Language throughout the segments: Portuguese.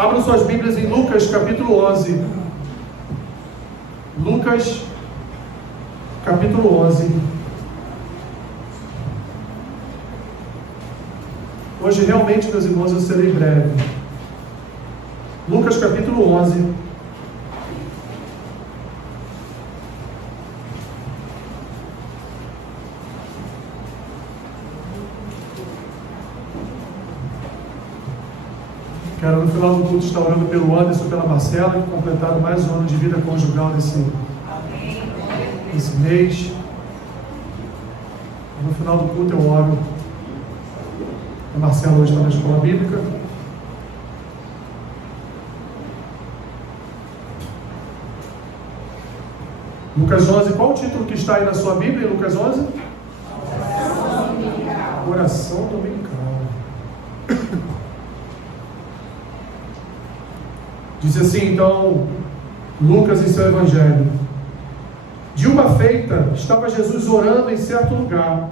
Abram suas Bíblias em Lucas capítulo 11. Lucas capítulo 11. Hoje realmente, meus irmãos, eu serei breve. Lucas capítulo 11. Quero no final do culto estar orando pelo Anderson e pela Marcela, que completaram mais um ano de vida conjugal nesse mês. No final do culto eu oro. A Marcela hoje está na escola bíblica. Lucas 11, qual o título que está aí na sua Bíblia, Lucas 11? Oração dominical. Diz assim, então, Lucas em seu Evangelho: de uma feita, estava Jesus orando em certo lugar.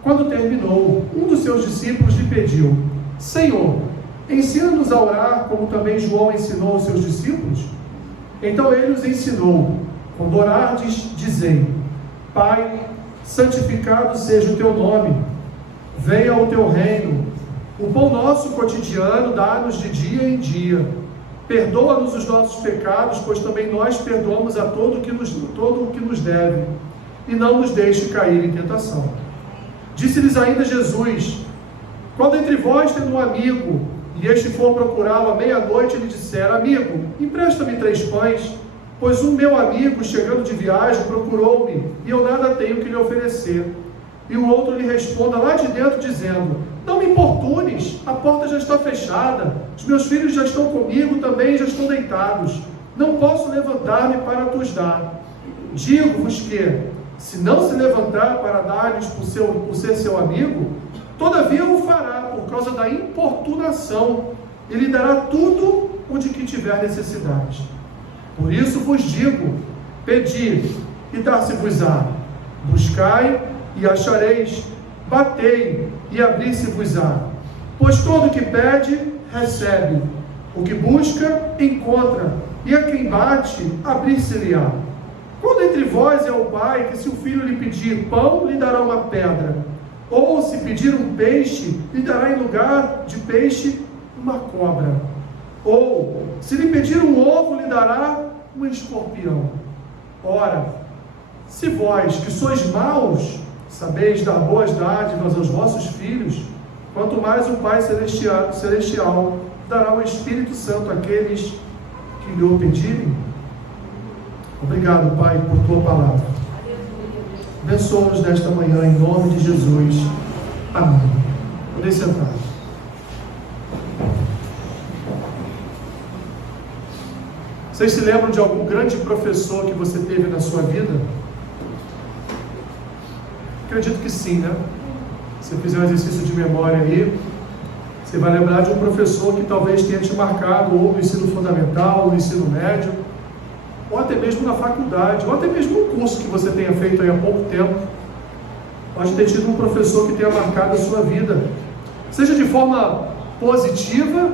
Quando terminou, um dos seus discípulos lhe pediu: Senhor, ensina-nos a orar, como também João ensinou aos seus discípulos? Então ele os ensinou: quando orardes, dizei: Pai, santificado seja o teu nome, venha o teu reino, o pão nosso cotidiano dá-nos de dia em dia. Perdoa-nos os nossos pecados, pois também nós perdoamos a todo o que nos deve, e não nos deixe cair em tentação. Disse-lhes ainda Jesus: quando entre vós tendo um amigo, e este for procurá-lo à meia-noite, ele disser: Amigo, empresta-me 3 pães, pois um meu amigo, chegando de viagem, procurou-me, e eu nada tenho que lhe oferecer. E o outro lhe responda lá de dentro, dizendo: não me importunes, a porta já está fechada, os meus filhos já estão comigo, também já estão deitados, não posso levantar-me para te dar. Digo-vos que, se não se levantar para dar-lhes por ser seu amigo, todavia o fará por causa da importunação, e lhe dará tudo o de que tiver necessidade. Por isso vos digo: pedi, e dar-se-vos-á; buscai, e achareis; batei, e abrir-se-vos-á. Pois todo o que pede, recebe; o que busca, encontra; e a quem bate, abrir-se-lhe-á. Quando entre vós é o pai, que se o filho lhe pedir pão, lhe dará uma pedra? Ou se pedir um peixe, lhe dará em lugar de peixe uma cobra? Ou se lhe pedir um ovo, lhe dará um escorpião? Ora, se vós, que sois maus, sabeis dar boas dádivas aos vossos filhos, quanto mais o Pai Celestial dará o Espírito Santo àqueles que lhe o pedirem. Obrigado, Pai, por tua palavra. Abençoa-nos nesta manhã, em nome de Jesus. Amém. Podem sentar. Vocês se lembram de algum grande professor que você teve na sua vida? Acredito que sim, né? Se fizer um exercício de memória aí, você vai lembrar de um professor que talvez tenha te marcado, ou no ensino fundamental, ou no ensino médio, ou até mesmo na faculdade, ou até mesmo no curso que você tenha feito aí há pouco tempo. Pode ter tido um professor que tenha marcado a sua vida, seja de forma positiva,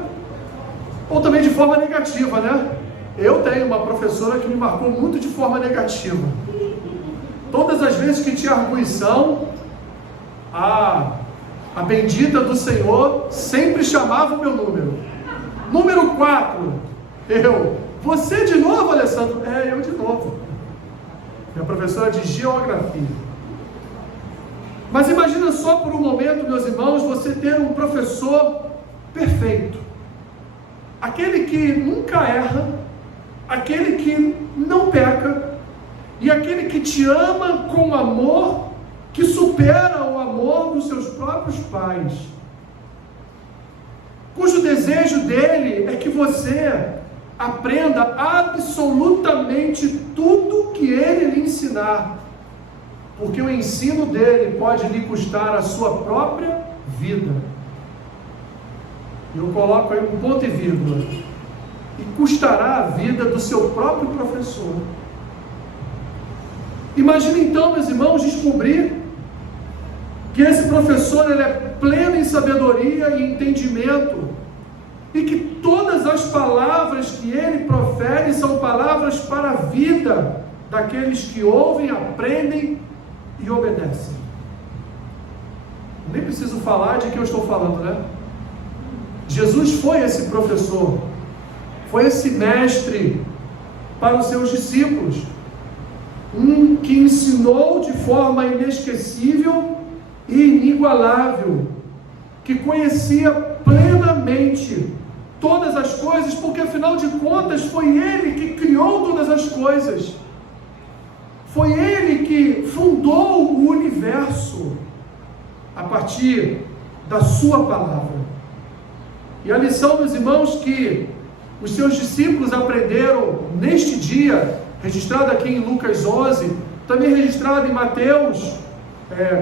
ou também de forma negativa, né? Eu tenho uma professora que me marcou muito de forma negativa. Todas as vezes que tinha arguição, a bendita do Senhor sempre chamava o meu número. Número 4. Você de novo, Alessandro? Eu de novo. Minha professora de geografia. Mas imagina só por um momento, meus irmãos, você ter um professor perfeito. Aquele que nunca erra, aquele que não peca, e aquele que te ama com amor que supera o amor dos seus próprios pais, cujo desejo dele é que você aprenda absolutamente tudo que ele lhe ensinar, porque o ensino dele pode lhe custar a sua própria vida. Eu coloco aí um ponto e vírgula: e custará a vida do seu próprio professor. Imagine então, meus irmãos, descobrir que esse professor ele é pleno em sabedoria e entendimento, e que todas as palavras que ele profere são palavras para a vida daqueles que ouvem, aprendem e obedecem. Nem preciso falar de que eu estou falando, né? Jesus foi esse professor, foi esse mestre para os seus discípulos, um que ensinou de forma inesquecível e inigualável, que conhecia plenamente todas as coisas, porque afinal de contas foi ele que criou todas as coisas, foi ele que fundou o universo a partir da sua palavra. E a lição, meus irmãos, que os seus discípulos aprenderam neste dia, registrado aqui em Lucas 11, também registrado em Mateus,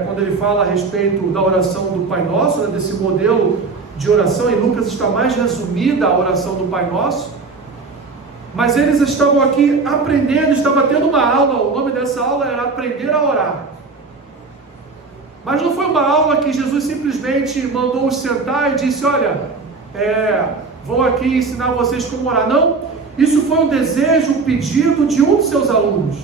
quando ele fala a respeito da oração do Pai Nosso, né, desse modelo de oração. Em Lucas está mais resumida a oração do Pai Nosso, mas eles estavam aqui aprendendo, estavam tendo uma aula. O nome dessa aula era Aprender a Orar. Mas não foi uma aula que Jesus simplesmente mandou-os sentar e disse: olha, vou aqui ensinar vocês como orar. Não, isso foi um desejo, um pedido de um de seus alunos.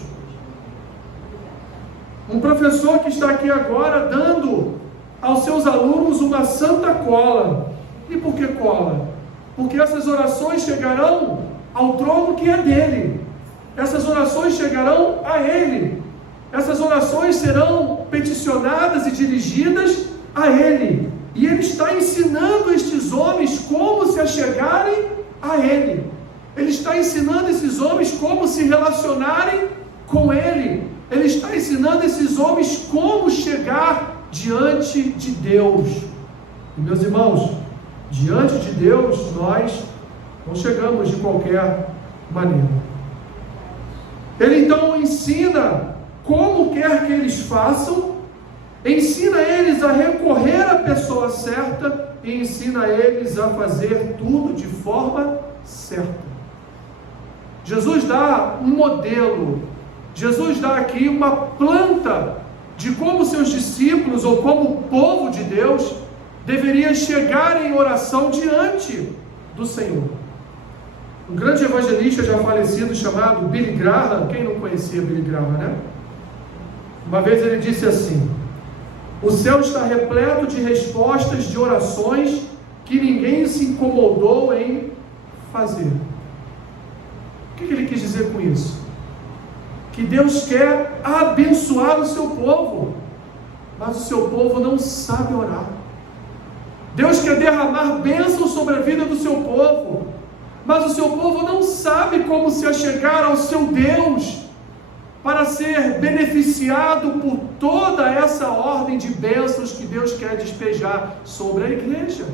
Um professor que está aqui agora dando aos seus alunos uma santa cola. E por que cola? Porque essas orações chegarão ao trono que é dele. Essas orações chegarão a ele. Essas orações serão peticionadas e dirigidas a ele. E ele está ensinando estes homens como se achegarem a ele. Ele está ensinando esses homens como se relacionarem com ele. Ele está ensinando esses homens como chegar diante de Deus. E, meus irmãos, diante de Deus nós não chegamos de qualquer maneira. Ele então ensina como quer que eles façam, ensina eles a recorrer à pessoa certa e ensina eles a fazer tudo de forma certa. Jesus dá um modelo, Jesus dá aqui uma planta de como seus discípulos ou como o povo de Deus deveria chegar em oração diante do Senhor. Um grande evangelista já falecido chamado Billy Graham, quem não conhecia Billy Graham, né? Uma vez ele disse assim: o céu está repleto de respostas de orações que ninguém se incomodou em fazer. O que ele quis dizer com isso? Que Deus quer abençoar o seu povo, mas o seu povo não sabe orar. Deus quer derramar bênçãos sobre a vida do seu povo, mas o seu povo não sabe como se achegar ao seu Deus para ser beneficiado por toda essa ordem de bênçãos que Deus quer despejar sobre a igreja.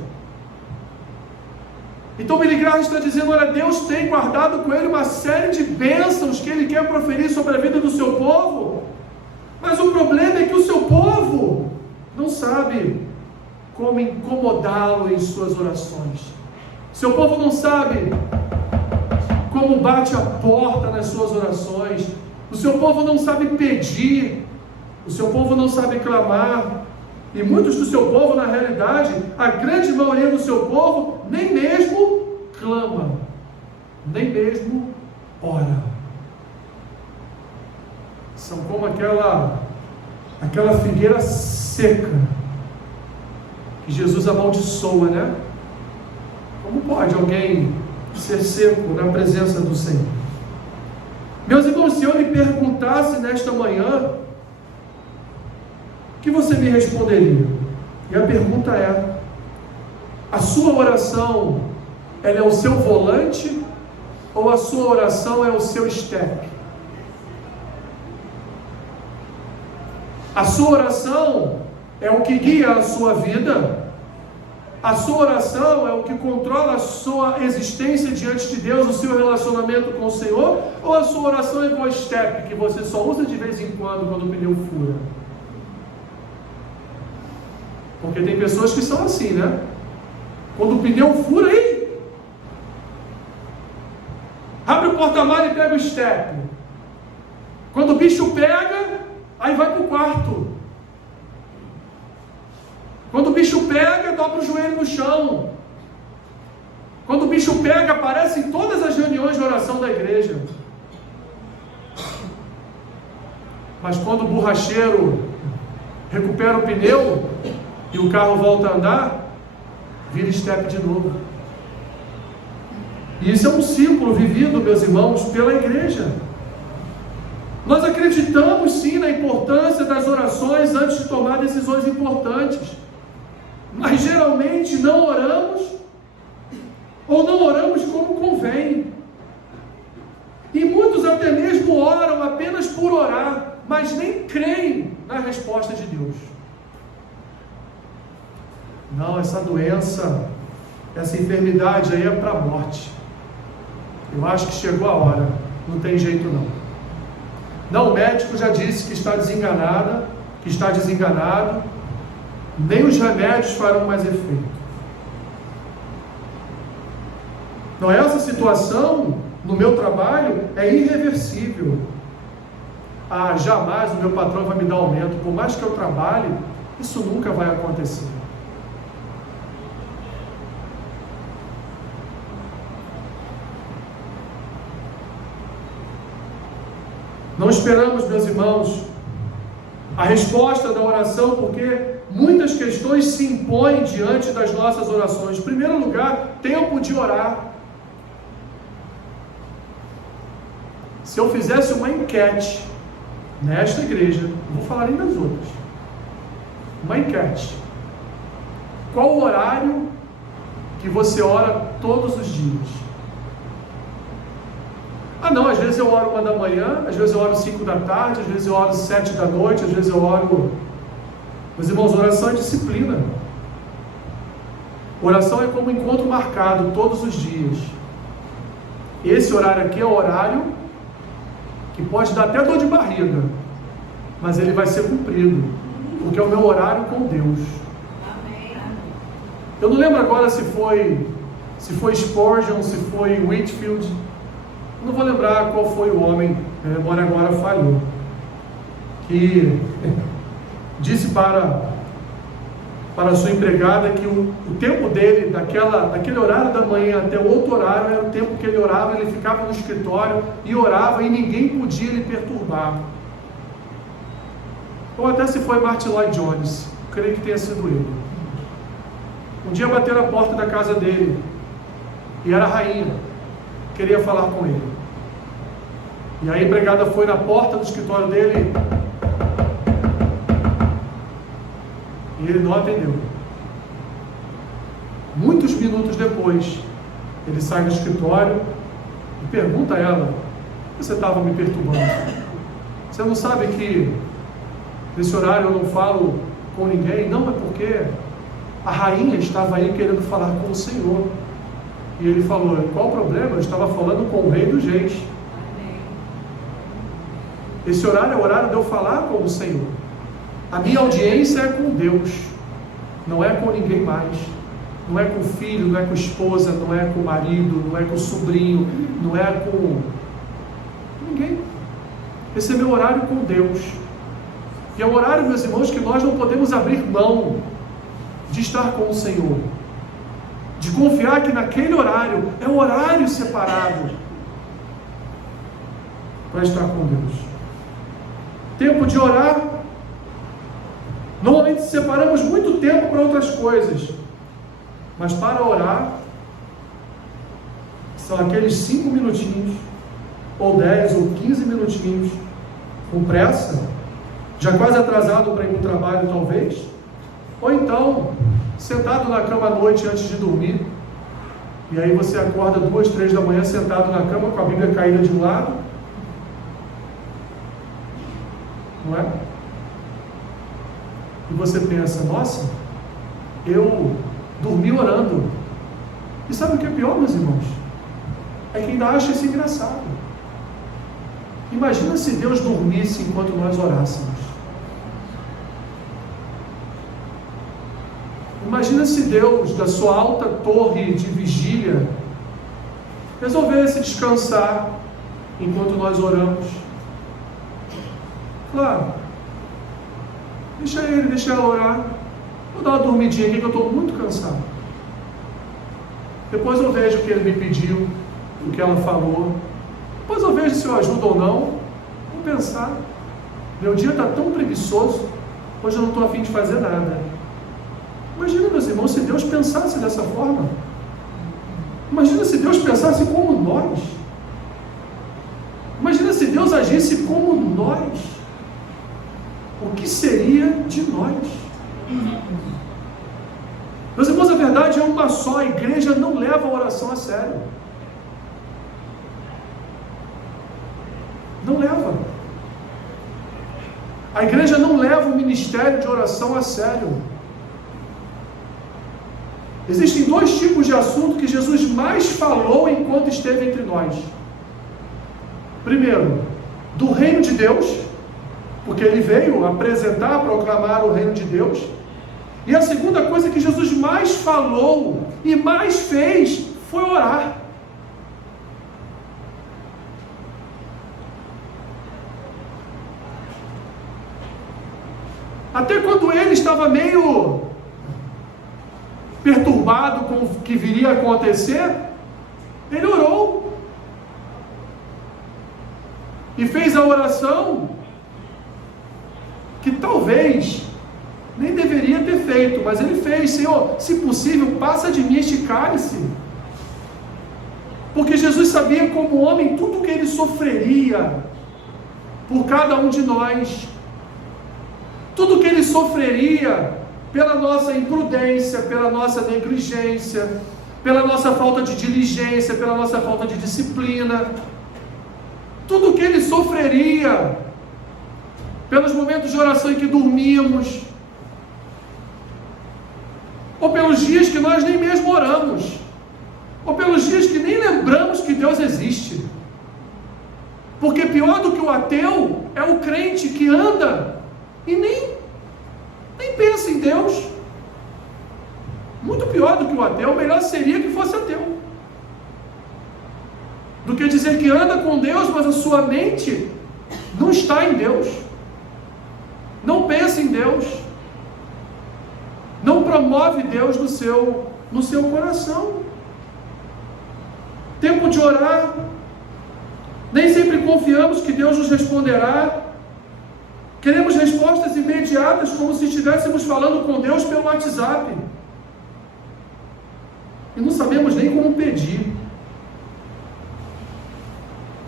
Então Billy Graham está dizendo: olha, Deus tem guardado com ele uma série de bênçãos que ele quer proferir sobre a vida do seu povo, mas o problema é que o seu povo não sabe como incomodá-lo em suas orações. Seu povo não sabe como bate a porta nas suas orações. O seu povo não sabe pedir, o seu povo não sabe clamar, e muitos do seu povo, na realidade, a grande maioria do seu povo, nem mesmo clama, nem mesmo ora. São como aquela figueira seca, que Jesus amaldiçoa, né? Como pode alguém ser seco na presença do Senhor? Meus irmãos, se eu lhe perguntasse nesta manhã, o que você me responderia? E a pergunta é: a sua oração, ela é o seu volante, ou a sua oração é o seu step? A sua oração é o que guia a sua vida? A sua oração é o que controla a sua existência diante de Deus, o seu relacionamento com o Senhor? Ou a sua oração é igual step, que você só usa de vez em quando o pneu fura? Porque tem pessoas que são assim, né? Quando o pneu fura, aí abre o porta-malas e pega o step. Quando o bicho pega, aí vai para o quarto. Quando o bicho pega, dobra o joelho no chão. Quando o bicho pega, aparece em todas as reuniões de oração da igreja. Mas quando o borracheiro recupera o pneu e o carro volta a andar, vira estepe de novo. E isso é um ciclo vivido, meus irmãos, pela igreja. Nós acreditamos sim na importância das orações antes de tomar decisões importantes, mas geralmente não oramos, ou não oramos como convém. E muitos até mesmo oram apenas por orar, mas nem creem na resposta de Deus. Não, essa doença, essa enfermidade aí é para a morte. Eu acho que chegou a hora, não tem jeito não. Não, o médico já disse que está desenganada, que está desenganado, nem os remédios farão mais efeito. Não, essa situação no meu trabalho é irreversível. Ah, jamais o meu patrão vai me dar aumento, por mais que eu trabalhe, isso nunca vai acontecer. Não esperamos, meus irmãos, a resposta da oração, porque muitas questões se impõem diante das nossas orações. Em primeiro lugar, tempo de orar. Se eu fizesse uma enquete nesta igreja, não vou falar nem das outras, uma enquete: qual o horário que você ora todos os dias? Ah não, às vezes eu oro 1 da manhã, às vezes eu oro 5 da tarde, às vezes eu oro 7 da noite, às vezes eu oro... Meus irmãos, oração é disciplina. Oração é como um encontro marcado todos os dias. Esse horário aqui é o horário que pode dar até dor de barriga, mas ele vai ser cumprido, porque é o meu horário com Deus. Eu não lembro agora se foi Spurgeon, se foi Whitefield, não vou lembrar qual foi o homem, a memória agora falhou, que disse para a sua empregada que o tempo dele, daquele horário da manhã até o outro horário, era o tempo que ele orava. Ele ficava no escritório e orava e ninguém podia lhe perturbar. Ou até se foi Martin Lloyd Jones, creio que tenha sido ele. Um dia bateram a porta da casa dele e era a rainha, queria falar com ele. E a empregada foi na porta do escritório dele e ele não atendeu. Muitos minutos depois, ele sai do escritório e pergunta a ela: você estava me perturbando? Você não sabe que nesse horário eu não falo com ninguém? Não, é porque a rainha estava aí querendo falar com o Senhor. E ele falou: qual o problema? Eu estava falando com o rei dos reis. Esse horário é o horário de eu falar com o Senhor. A minha audiência é com Deus, não é com ninguém mais. Não é com o filho, não é com a esposa, não é com o marido, não é com o sobrinho, não é com ninguém. Esse é meu horário com Deus. E é um horário, meus irmãos, que nós não podemos abrir mão de estar com o Senhor, de confiar que naquele horário é um horário separado para estar com Deus. Tempo de orar. Normalmente separamos muito tempo para outras coisas, mas para orar são aqueles 5 minutinhos, ou 10 ou 15 minutinhos, com pressa, já quase atrasado para ir para o trabalho talvez, ou então sentado na cama à noite antes de dormir, e aí você acorda 2, 3 da manhã sentado na cama com a Bíblia caída de um lado, não é? E você pensa: nossa, eu dormi orando. E sabe o que é pior, meus irmãos? É que ainda acha isso engraçado. Imagina se Deus dormisse enquanto nós orássemos. Imagina se Deus, da sua alta torre de vigília, resolvesse descansar enquanto nós oramos. Claro, deixa ela orar. Vou dar uma dormidinha aqui que eu estou muito cansado. Depois eu vejo o que ele me pediu, o que ela falou. Depois eu vejo se eu ajudo ou não. Vou pensar. Meu dia está tão preguiçoso, hoje eu não estou a fim de fazer nada. Imagina, meus irmãos, se Deus pensasse dessa forma. Imagina se Deus pensasse como nós. Imagina se Deus agisse como nós. O que seria de nós? Meus irmãos, a verdade é uma só. A igreja não leva a oração a sério. Não leva. A igreja não leva o ministério de oração a sério. Existem dois tipos de assunto que Jesus mais falou enquanto esteve entre nós. Primeiro, do reino de Deus, porque ele veio apresentar, proclamar o reino de Deus. E a segunda coisa que Jesus mais falou e mais fez foi orar. Até quando ele estava meio perturbado com o que viria a acontecer, ele orou e fez a oração que talvez nem deveria ter feito, mas ele fez: Senhor, se possível, passa de mim este cálice. Porque Jesus sabia como homem tudo o que ele sofreria por cada um de nós, tudo o que ele sofreria pela nossa imprudência, pela nossa negligência, pela nossa falta de diligência, pela nossa falta de disciplina, tudo o que ele sofreria pelos momentos de oração em que dormimos, ou pelos dias que nós nem mesmo oramos, ou pelos dias que nem lembramos que Deus existe. Porque pior do que o ateu é o crente que anda e nem pensa em Deus. Muito pior do que o ateu, melhor seria que fosse ateu, do que dizer que anda com Deus, mas a sua mente não está em Deus, não pensa em Deus, não promove Deus no seu coração. Tempo de orar, nem sempre confiamos que Deus nos responderá. Queremos respostas imediatas, como se estivéssemos falando com Deus pelo WhatsApp, e não sabemos nem como pedir.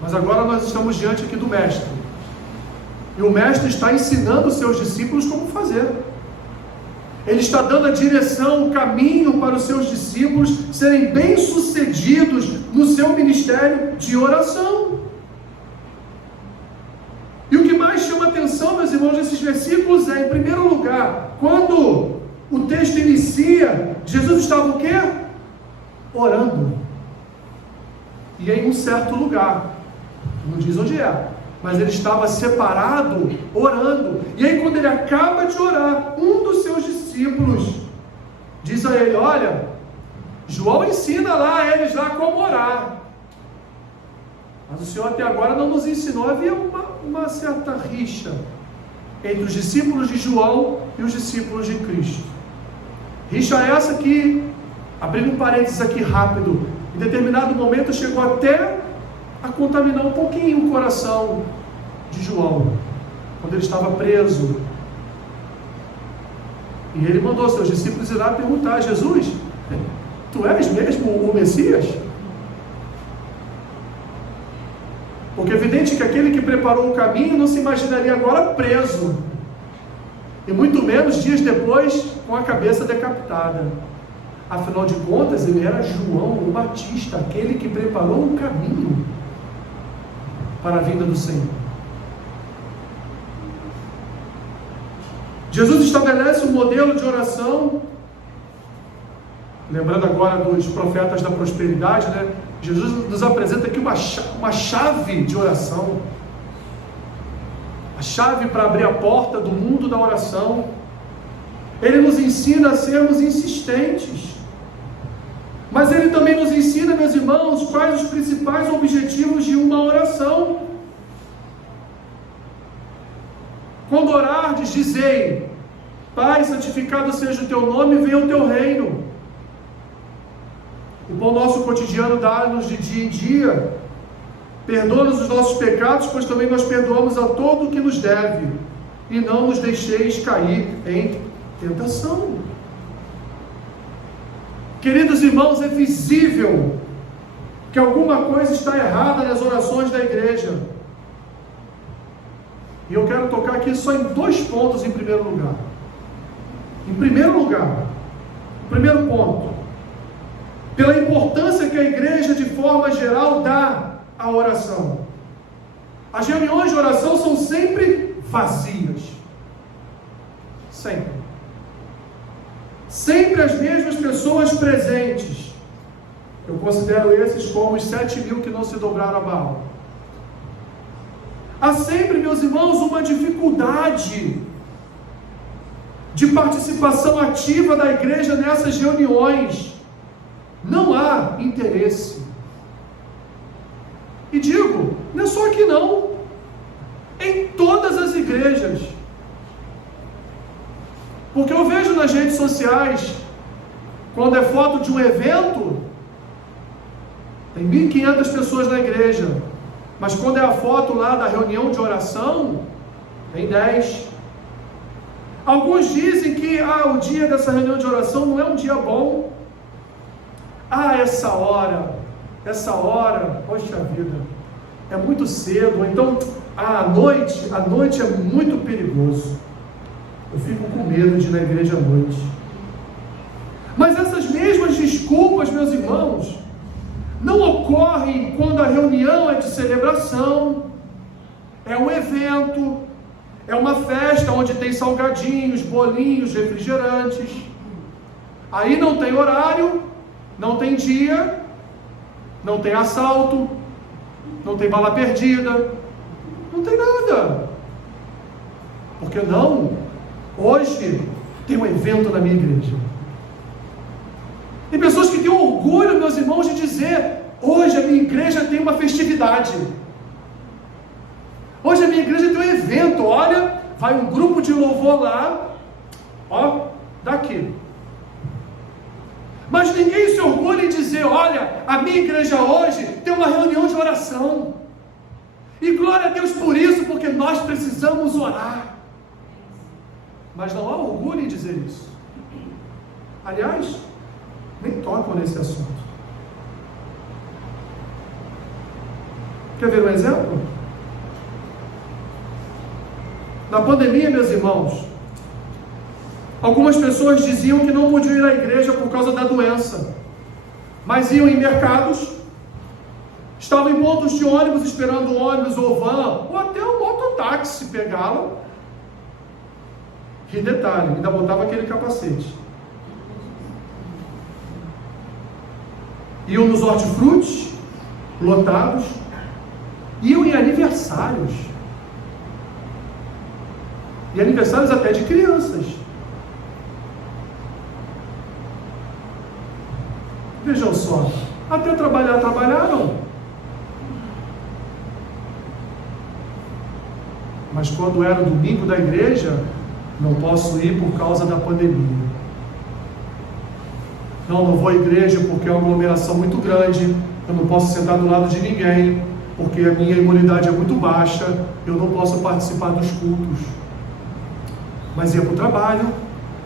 Mas agora nós estamos diante aqui do Mestre, e o Mestre está ensinando os seus discípulos como fazer. Ele está dando a direção, o caminho para os seus discípulos serem bem-sucedidos no seu ministério de oração. E o que mais chama atenção, meus irmãos, nesses versículos é, em primeiro lugar, quando o texto inicia, Jesus estava o quê? Orando. E em um certo lugar, não diz onde é, mas ele estava separado, orando. E aí quando ele acaba de orar, um dos seus discípulos diz a ele: olha, João ensina lá a eles lá como orar, mas o Senhor até agora não nos ensinou. Havia uma certa rixa entre os discípulos de João e os discípulos de Cristo. Rixa essa que, abrindo um parênteses aqui rápido, em determinado momento chegou até a contaminar um pouquinho o coração de João, quando ele estava preso. E ele mandou seus discípulos ir lá perguntar: Jesus, tu és mesmo o Messias? Porque é evidente que aquele que preparou o caminho não se imaginaria agora preso, e muito menos dias depois com a cabeça decapitada. Afinal de contas, ele era João o Batista, aquele que preparou o caminho para a vinda do Senhor. Jesus estabelece um modelo de oração, lembrando agora dos profetas da prosperidade, né? Jesus nos apresenta aqui uma chave de oração, a chave para abrir a porta do mundo da oração. Ele nos ensina a sermos insistentes, mas ele também nos ensina, meus irmãos, quais os principais objetivos de uma oração. Quando orardes, dizei: Pai, santificado seja o teu nome, venha o teu reino. O pão nosso cotidiano dá-nos de dia em dia. Perdoa-nos os nossos pecados, pois também nós perdoamos a todo o que nos deve. E não nos deixeis cair em tentação. Queridos irmãos, é visível que alguma coisa está errada nas orações da igreja. E eu quero tocar aqui só em 2 pontos em primeiro lugar. Em primeiro lugar, primeiro ponto, pela importância que a igreja de forma geral dá à oração. As reuniões de oração são sempre vazias. Sempre. Sempre as mesmas pessoas presentes. Eu considero esses como os 7.000 que não se dobraram a Baal. Há sempre, meus irmãos, uma dificuldade de participação ativa da igreja nessas reuniões. Não há interesse. E digo, não é só aqui não. Em todas as igrejas. Porque eu vejo nas redes sociais, quando é foto de um evento, tem 1.500 pessoas na igreja. Mas quando é a foto lá da reunião de oração, tem 10. Alguns dizem que o dia dessa reunião de oração não é um dia bom. Essa hora, poxa vida, é muito cedo. Ou então, à noite é muito perigoso. Eu fico com medo de ir na igreja à noite. Mas essas mesmas desculpas, meus irmãos, não ocorrem quando a reunião é de celebração, é um evento, é uma festa onde tem salgadinhos, bolinhos, refrigerantes. Aí não tem horário, não tem dia, não tem assalto, não tem bala perdida, não tem nada. Porque não? Hoje tem um evento na minha igreja. Tem pessoas que têm orgulho, meus irmãos, de dizer: hoje a minha igreja tem uma festividade. Hoje a minha igreja tem um evento. Olha, vai um grupo de louvor lá, daqui. Mas ninguém se orgulha em dizer: olha, a minha igreja hoje tem uma reunião de oração. E glória a Deus por isso, porque nós precisamos orar. Mas não há orgulho em dizer isso. Aliás, nem tocam nesse assunto. Quer ver um exemplo? Na pandemia, meus irmãos, algumas pessoas diziam que não podiam ir à igreja por causa da doença, mas iam em mercados, estavam em pontos de ônibus esperando o ônibus ou van, ou até um mototáxi pegá-lo. Que detalhe, ainda botava aquele capacete. Iam nos hortifrutis, lotados, iam em aniversários. E aniversários até de crianças. Vejam só, até trabalharam. Mas quando era o domingo da igreja, não posso ir por causa da pandemia. Não vou à igreja porque é uma aglomeração muito grande, eu não posso sentar do lado de ninguém, porque a minha imunidade é muito baixa, eu não posso participar dos cultos. Mas ia para o trabalho,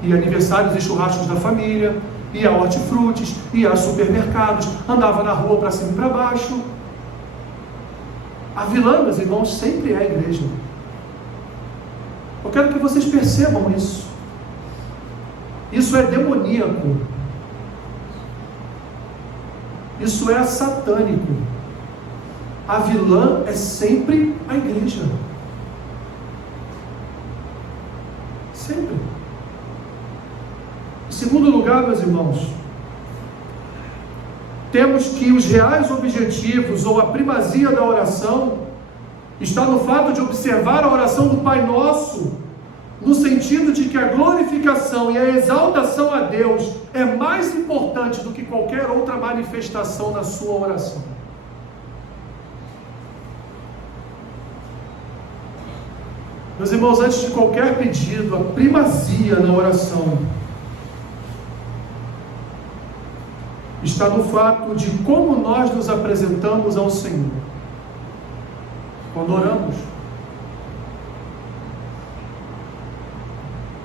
ia a aniversários e churrascos da família, ia a hortifrutis, ia a supermercados, andava na rua para cima e para baixo. A vilã, meus irmãos, sempre é a igreja. Eu quero que vocês percebam isso. Isso é demoníaco. Isso é satânico. A vilã é sempre a igreja. Sempre. Em segundo lugar, meus irmãos, temos que os reais objetivos ou a primazia da oração está no fato de observar a oração do Pai Nosso, no sentido de que a glorificação e a exaltação a Deus é mais importante do que qualquer outra manifestação na sua oração. Meus irmãos, antes de qualquer pedido, a primazia na oração está no fato de como nós nos apresentamos ao Senhor quando oramos.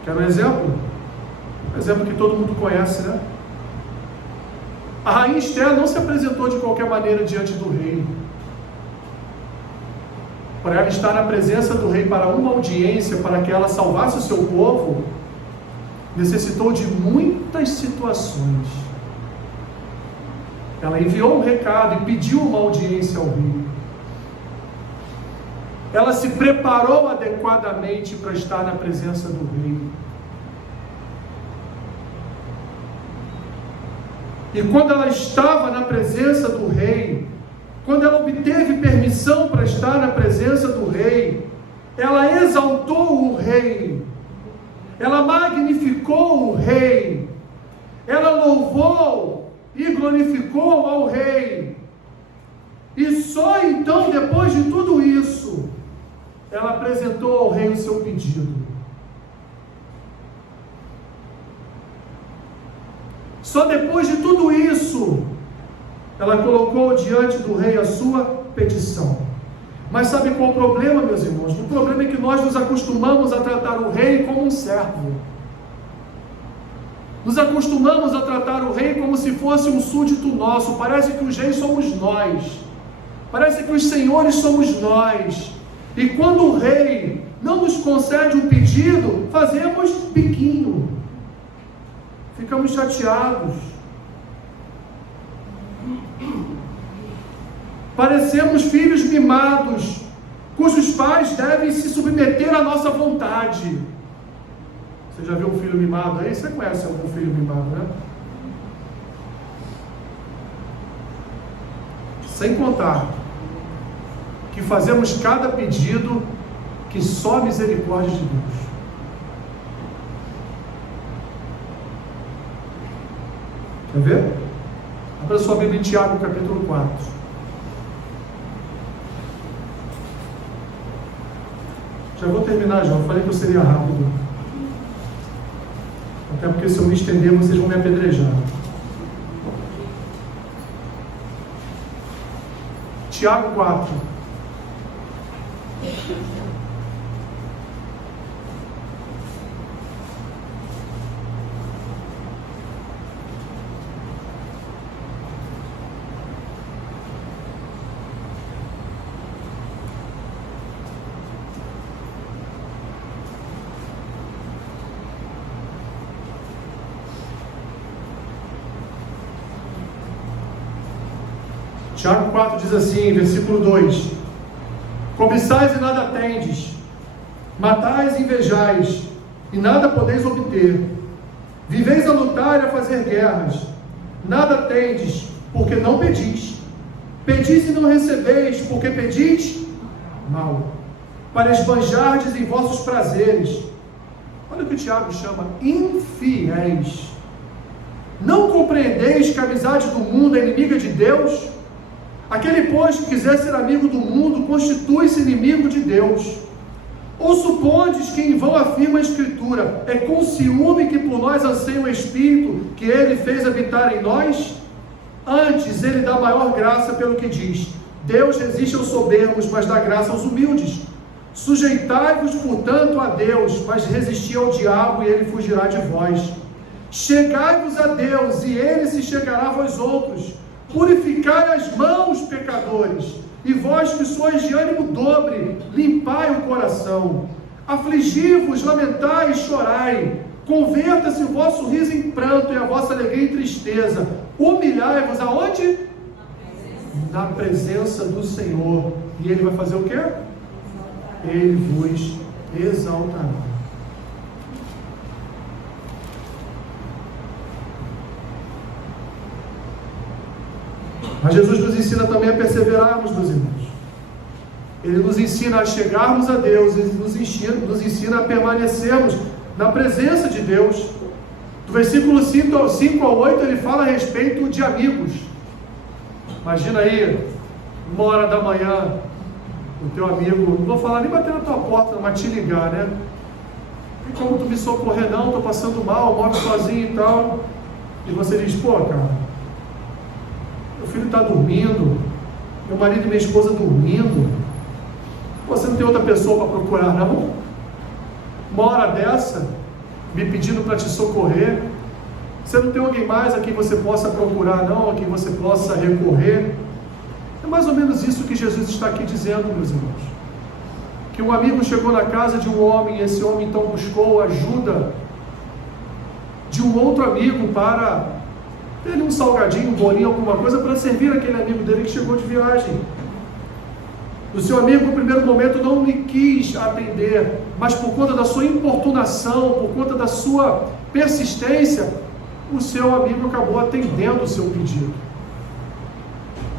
Quer um exemplo? Um exemplo que todo mundo conhece, né? A rainha Esther não se apresentou de qualquer maneira diante do rei. Para ela estar na presença do rei para uma audiência, para que ela salvasse o seu povo, necessitou de muitas situações. Ela enviou um recado e pediu uma audiência ao rei. Ela se preparou adequadamente para estar na presença do rei. E quando ela estava na presença do rei, quando ela obteve permissão para estar na presença do rei, ela exaltou o rei, ela magnificou o rei, ela louvou e glorificou ao rei. E só então, depois de tudo isso, ela apresentou ao rei o seu pedido. Só depois de tudo isso, ela colocou diante do rei a sua petição. Mas sabe qual é o problema, meus irmãos? O problema é que nós nos acostumamos a tratar o rei como um servo. Nos acostumamos a tratar o rei como se fosse um súdito nosso. Parece que os reis somos nós. Parece que os senhores somos nós. E quando o rei não nos concede um pedido, fazemos biquinho. Ficamos chateados. Parecemos filhos mimados, cujos pais devem se submeter à nossa vontade. Você já viu um filho mimado aí? Você conhece algum filho mimado, né? Sem contar que fazemos cada pedido que só a misericórdia de Deus. Quer ver? Abra sua Bíblia em Tiago, capítulo 4. Já vou terminar, João. Falei que eu seria rápido. Até porque se eu me estender, vocês vão me apedrejar. Tiago 4. Tiago 4 diz assim, versículo 2: Cobiçais e nada tendes, matais e invejais, e nada podeis obter. Viveis a lutar e a fazer guerras, nada tendes, porque não pedis. Pedis e não recebeis, porque pedis mal, para esbanjardes em vossos prazeres. Olha o que o Tiago chama infiéis. Não compreendeis que a amizade do mundo é inimiga de Deus? Aquele, pois, que quiser ser amigo do mundo, constitui-se inimigo de Deus. Ou supondes que em vão afirma a Escritura, é com ciúme que por nós anseia o Espírito, que Ele fez habitar em nós? Antes, Ele dá maior graça pelo que diz, Deus resiste aos soberbos, mas dá graça aos humildes. Sujeitai-vos, portanto, a Deus, mas resisti ao diabo, e ele fugirá de vós. Chegai-vos a Deus, e Ele se chegará a vós outros. Purificai as mãos, pecadores, e vós que sois de ânimo dobre, limpai o coração. Afligi-vos, lamentai e chorai. Converta-se o vosso riso em pranto e a vossa alegria em tristeza. Humilhai-vos aonde? Na presença do Senhor. E Ele vai fazer o quê? Ele vos exaltará. Mas Jesus nos ensina também a perseverarmos, meus irmãos. Ele nos ensina a chegarmos a Deus, Ele nos ensina a permanecermos na presença de Deus. Do versículo 5 ao 8, ele fala a respeito de amigos. Imagina aí, 1h da manhã, o teu amigo, não vou falar nem bater na tua porta, mas te ligar, né? Tem como tu me socorrer? Não, estou passando mal, moro sozinho e tal. E você diz, pô, cara, meu filho está dormindo, meu marido e minha esposa dormindo, você não tem outra pessoa para procurar não? Uma hora dessa, me pedindo para te socorrer, você não tem alguém mais a quem você possa procurar não, a quem você possa recorrer? É mais ou menos isso que Jesus está aqui dizendo, meus irmãos. Que um amigo chegou na casa de um homem, e esse homem então buscou ajuda de um outro amigo para ter um salgadinho, um bolinho, alguma coisa para servir aquele amigo dele que chegou de viagem. O seu amigo no primeiro momento não lhe quis atender, mas por conta da sua importunação, por conta da sua persistência, o seu amigo acabou atendendo o seu pedido.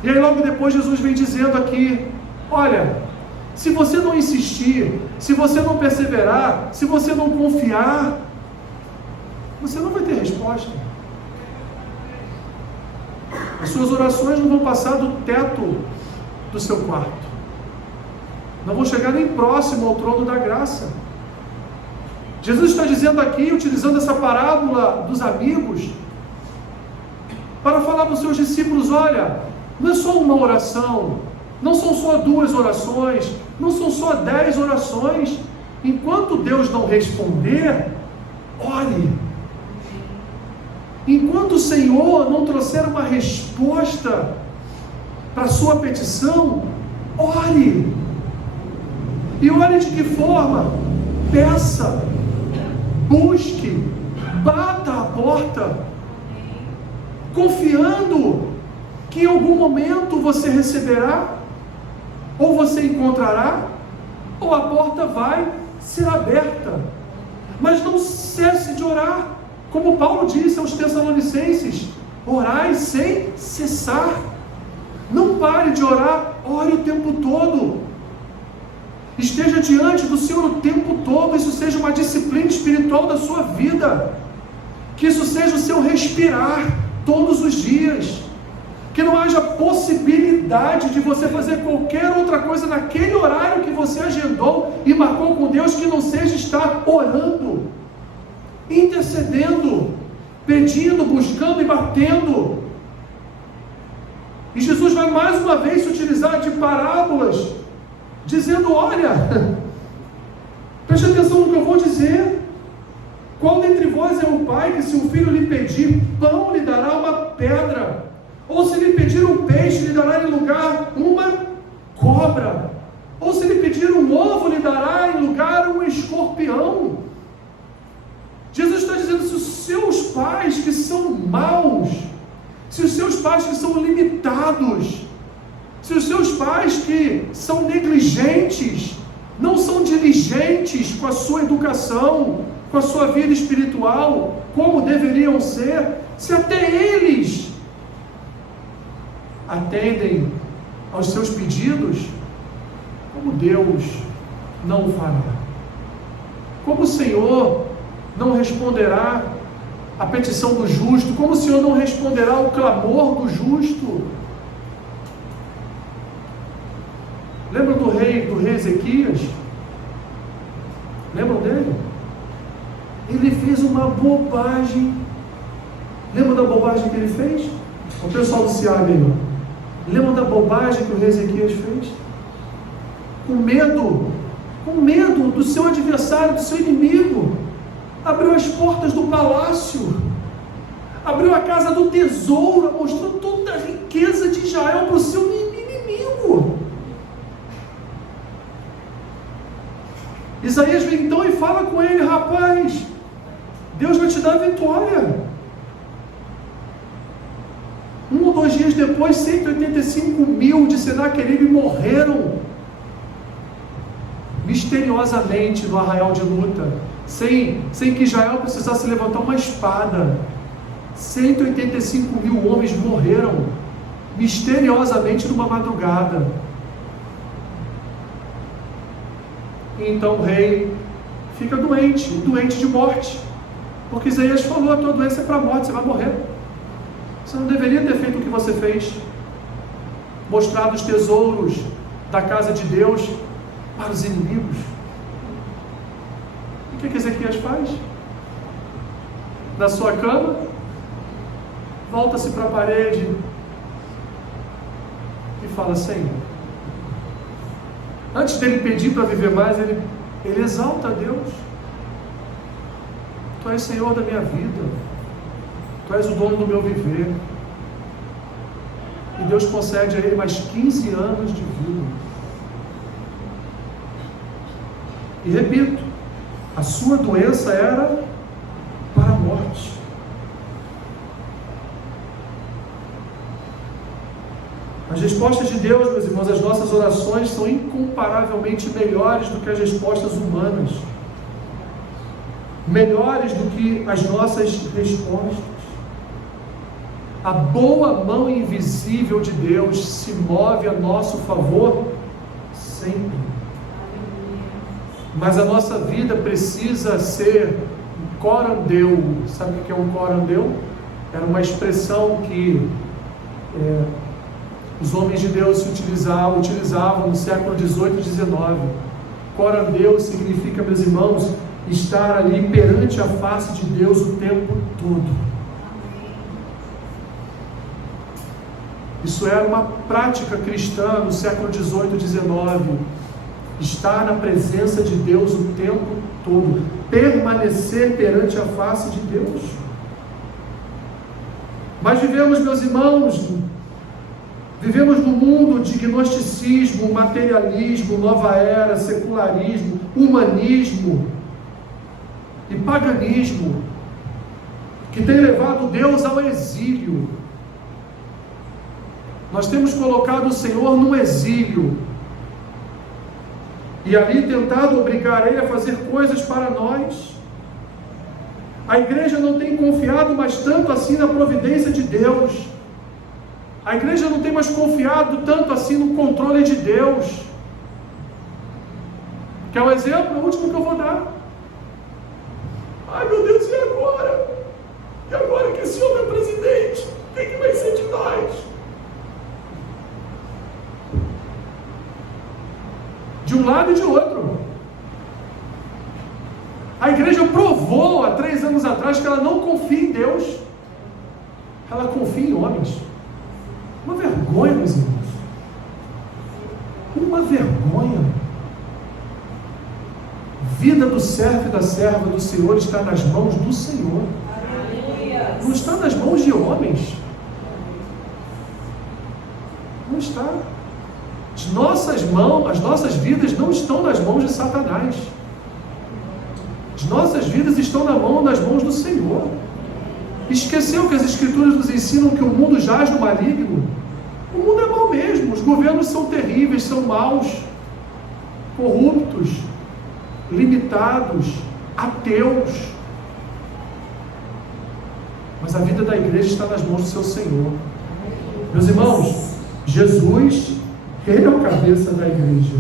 E aí logo depois Jesus vem dizendo aqui, olha, se você não insistir, se você não perseverar, se você não confiar, você não vai ter resposta. As suas orações não vão passar do teto do seu quarto. Não vão chegar nem próximo ao trono da graça. Jesus está dizendo aqui, utilizando essa parábola dos amigos, para falar para os seus discípulos, olha, não é só uma oração, não são só 2 orações, não são só 10 orações. Enquanto Deus não responder, ore. Enquanto o Senhor não trouxer uma resposta para a sua petição, ore. E ore de que forma? Peça, busque, bata a porta, confiando que em algum momento você receberá, ou você encontrará, ou a porta vai ser aberta. Mas não cesse de orar, como Paulo disse aos Tessalonicenses, orai sem cessar. Não pare de orar, ore o tempo todo. Esteja diante do Senhor o tempo todo. Isso seja uma disciplina espiritual da sua vida. Que isso seja o seu respirar todos os dias. Que não haja possibilidade de você fazer qualquer outra coisa naquele horário que você agendou e marcou com Deus, que não seja estar orando, intercedendo, pedindo, buscando e batendo. E Jesus vai mais uma vez se utilizar de parábolas, dizendo, olha, preste atenção no que eu vou dizer. Qual dentre vós é o pai que, se o filho lhe pedir pão, lhe dará uma pedra? Ou se lhe pedir um peixe, lhe dará em lugar uma cobra? Ou se lhe pedir um ovo, lhe dará em lugar um escorpião? Jesus está dizendo, se os seus pais que são maus, se os seus pais que são limitados, se os seus pais que são negligentes, não são diligentes com a sua educação, com a sua vida espiritual, como deveriam ser, se até eles atendem aos seus pedidos, como Deus não o fará? Como o Senhor não responderá a petição do justo? Como o Senhor não responderá ao clamor do justo? Lembram do rei Ezequias? Lembram dele? Ele fez uma bobagem. Lembra da bobagem que ele fez? O pessoal do Ciab aí, lembra da bobagem que o rei Ezequias fez? Com medo do seu adversário, do seu inimigo, abriu as portas do palácio, abriu a casa do tesouro, mostrou toda a riqueza de Israel para o seu inimigo. Isaías vem então e fala com ele, rapaz, Deus vai te dar a vitória. 1 ou 2 dias depois, 185 mil de Senaqueribe morreram misteriosamente no arraial de luta, sem que Israel precisasse levantar uma espada. 185 mil homens morreram misteriosamente numa madrugada. E então o rei fica doente de morte, porque Isaías falou, a tua doença é para a morte, você vai morrer. Você não deveria ter feito o que você fez, mostrado os tesouros da casa de Deus para os inimigos. O que Ezequias faz? Na sua cama, volta-se para a parede fala: Senhor. Antes dele pedir para viver mais, ele exalta a Deus. Tu és Senhor da minha vida, Tu és o dono do meu viver. E Deus concede a ele mais 15 anos de vida. E repito, a sua doença era para a morte. As respostas de Deus, meus irmãos, as nossas orações são incomparavelmente melhores do que as respostas humanas, melhores do que as nossas respostas. A boa mão invisível de Deus se move a nosso favor sempre. Mas a nossa vida precisa ser corandeu. Sabe o que é um corandeu? Era uma expressão que os homens de Deus utilizavam no século 18 e 19. Corandeu significa, meus irmãos, estar ali perante a face de Deus o tempo todo. Isso era uma prática cristã no século 18 e 19. Estar na presença de Deus o tempo todo. Permanecer perante a face de Deus. Mas vivemos, meus irmãos, vivemos num mundo de gnosticismo, materialismo, nova era, secularismo, humanismo e paganismo, que tem levado Deus ao exílio. Nós temos colocado o Senhor no exílio e ali tentado obrigar Ele a fazer coisas para nós. A igreja não tem confiado mais tanto assim na providência de Deus. A igreja não tem mais confiado tanto assim no controle de Deus. Quer um exemplo? É o último que eu vou dar. Ai, meu Deus, e agora? E agora que esse homem é presidente? O que vai ser de nós? De um lado e de outro. A igreja provou há 3 anos atrás que ela não confia em Deus. Ela confia em homens. Uma vergonha, meus irmãos. Uma vergonha. Vida do servo e da serva do Senhor está nas mãos do Senhor. Aleluia. Não está nas mãos de homens. Não está. As nossas vidas não estão nas mãos de Satanás. As nossas vidas estão nas mãos do Senhor. Esqueceu que as Escrituras nos ensinam que o mundo jaz no maligno? O mundo é mau mesmo, os governos são terríveis, são maus, corruptos, limitados, ateus. Mas a vida da igreja está nas mãos do seu Senhor. Meus irmãos, Jesus, Ele é o cabeça da igreja.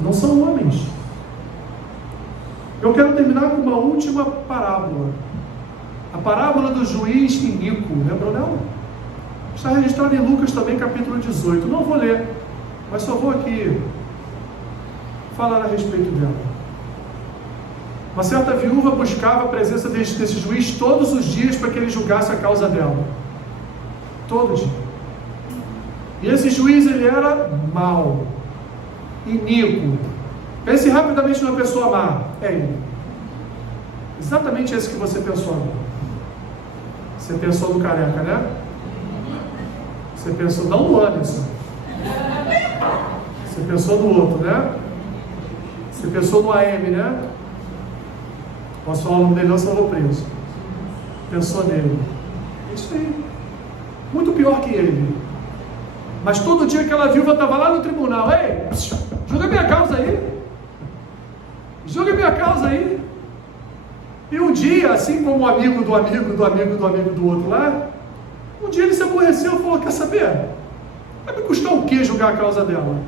Não são homens. Eu quero terminar com uma última parábola. A parábola do juiz iníquo, lembram dela? Está registrada em Lucas também, capítulo 18. Não vou ler, mas só vou aqui falar a respeito dela. Uma certa viúva buscava a presença desse juiz todos os dias para que ele julgasse a causa dela. Todo dia. E esse juiz, ele era mau, iníquo. Pense rapidamente numa pessoa má. É ele. Exatamente esse que você pensou agora. Você pensou no careca, né? Você pensou, não no Anderson. Você pensou no outro, né? Você pensou no AM, né? Posso falar o nome dele, não, senão eu vou preso. Pensou nele. Isso aí. Muito pior que ele. Mas todo dia aquela viúva estava lá no tribunal. Ei, julga minha causa aí. Julga minha causa aí. E um dia, assim como o amigo do amigo do amigo do amigo do outro lá, um dia ele se aborreceu e falou: quer saber? Vai me custar o que julgar a causa dela?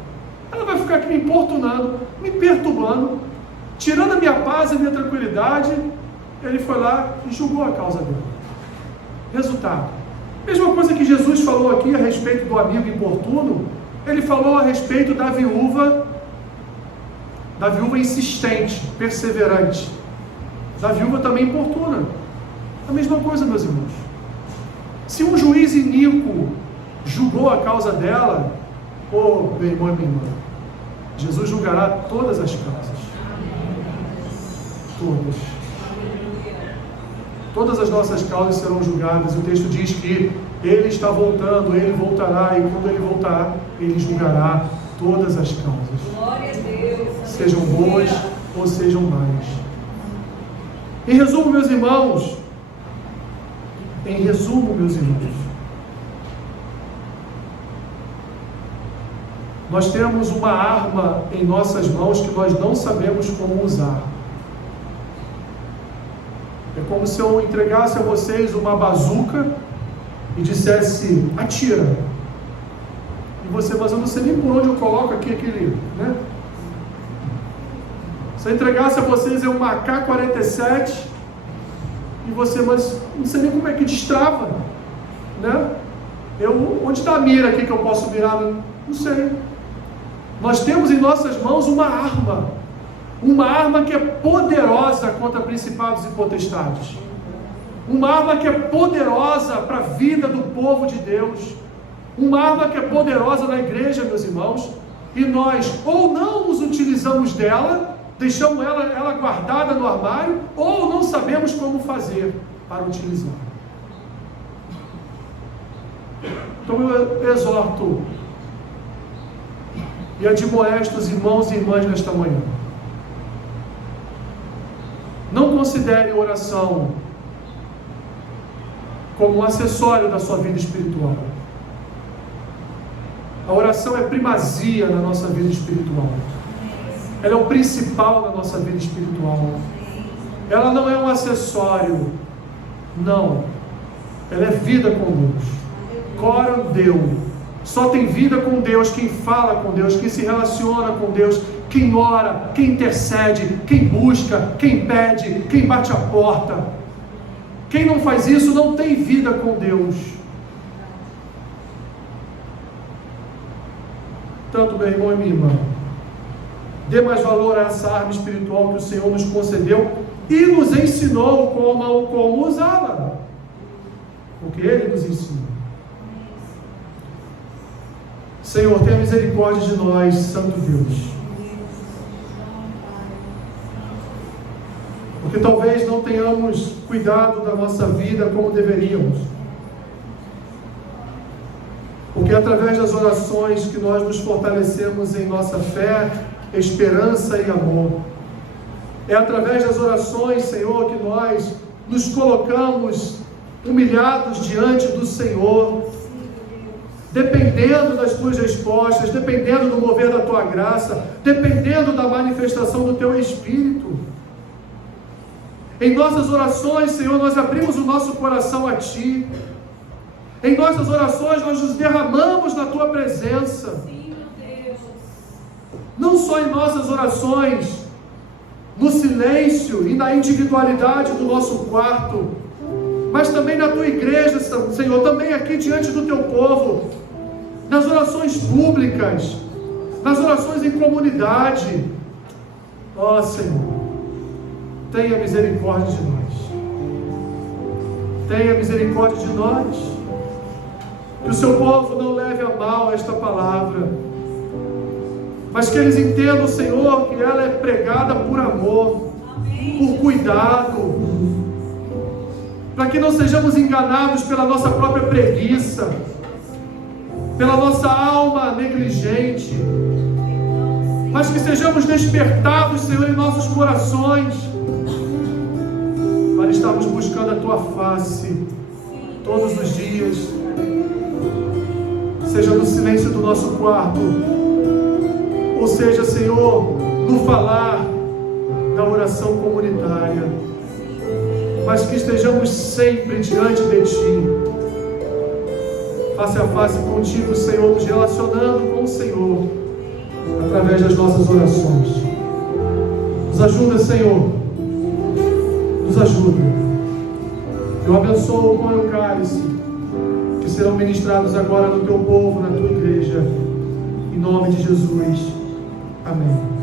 Ela vai ficar aqui me importunando, me perturbando, tirando a minha paz e a minha tranquilidade. Ele foi lá e julgou a causa dela. Resultado: mesma coisa que Jesus falou aqui a respeito do amigo importuno, ele falou a respeito da viúva insistente, perseverante, da viúva também importuna. A mesma coisa, meus irmãos. Se um juiz iníquo julgou a a causa dela, meu irmão e minha irmã, Jesus julgará todas as causas. Todas as nossas causas serão julgadas. O texto diz que Ele está voltando, Ele voltará, e quando Ele voltar, Ele julgará todas as causas. Glória a Deus. Sejam boas ou sejam más. Em resumo, meus irmãos, nós temos uma arma em nossas mãos que nós não sabemos como usar. É como se eu entregasse a vocês uma bazuca e dissesse, atira. E você, mas eu não sei nem por onde eu coloco aqui aquele, né? Se eu entregasse a vocês uma AK-47 e você, mas não sei nem como é que destrava, né? Onde está a mira aqui que eu posso mirar? Não sei. Nós temos em nossas mãos uma arma que é poderosa contra principados e potestades, uma arma que é poderosa para a vida do povo de Deus, uma arma que é poderosa na igreja, meus irmãos, e nós ou não nos utilizamos dela, deixamos ela guardada no armário, ou não sabemos como fazer para utilizar. Então eu exorto e admoesto os irmãos e irmãs nesta manhã: não considere oração como um acessório da sua vida espiritual. A oração é primazia na nossa vida espiritual. Ela é o principal na nossa vida espiritual. Ela não é um acessório. Não. Ela é vida com Deus. Coram Deus. Só tem vida com Deus quem fala com Deus, quem se relaciona com Deus, quem ora, quem intercede, quem busca, quem pede, quem bate a porta. Quem não faz isso não tem vida com Deus. Tanto, meu irmão e minha irmã, dê mais valor a essa arma espiritual que o Senhor nos concedeu e nos ensinou como usá-la, porque Ele nos ensina. Senhor, tenha misericórdia de nós, Santo Deus, porque talvez não tenhamos cuidado da nossa vida como deveríamos, porque é através das orações que nós nos fortalecemos em nossa fé, esperança e amor. É através das orações, Senhor, que nós nos colocamos humilhados diante do Senhor, dependendo das tuas respostas, dependendo do mover da tua graça, dependendo da manifestação do teu Espírito. Em nossas orações, Senhor, nós abrimos o nosso coração a Ti. Em nossas orações nós nos derramamos na Tua presença. Sim, meu Deus. Não só em nossas orações, no silêncio e na individualidade do nosso quarto, mas também na Tua igreja, Senhor, também aqui diante do Teu povo, nas orações públicas, nas orações em comunidade. Ó Senhor, tenha misericórdia de nós. Tenha misericórdia de nós. Que o Seu povo não leve a mal esta palavra, mas que eles entendam, Senhor, que ela é pregada por amor, por cuidado, para que não sejamos enganados pela nossa própria preguiça, pela nossa alma negligente, mas que sejamos despertados, Senhor, em nossos corações, para estarmos buscando a Tua face todos os dias, seja no silêncio do nosso quarto, ou seja, Senhor, no falar da oração comunitária, mas que estejamos sempre diante de Ti, face a face contigo, Senhor, nos relacionando com o Senhor, através das nossas orações. Nos ajuda, Senhor, nos ajuda. Eu abençoo o pão e o cálice, que serão ministrados agora no Teu povo, na Tua igreja, em nome de Jesus. Amém.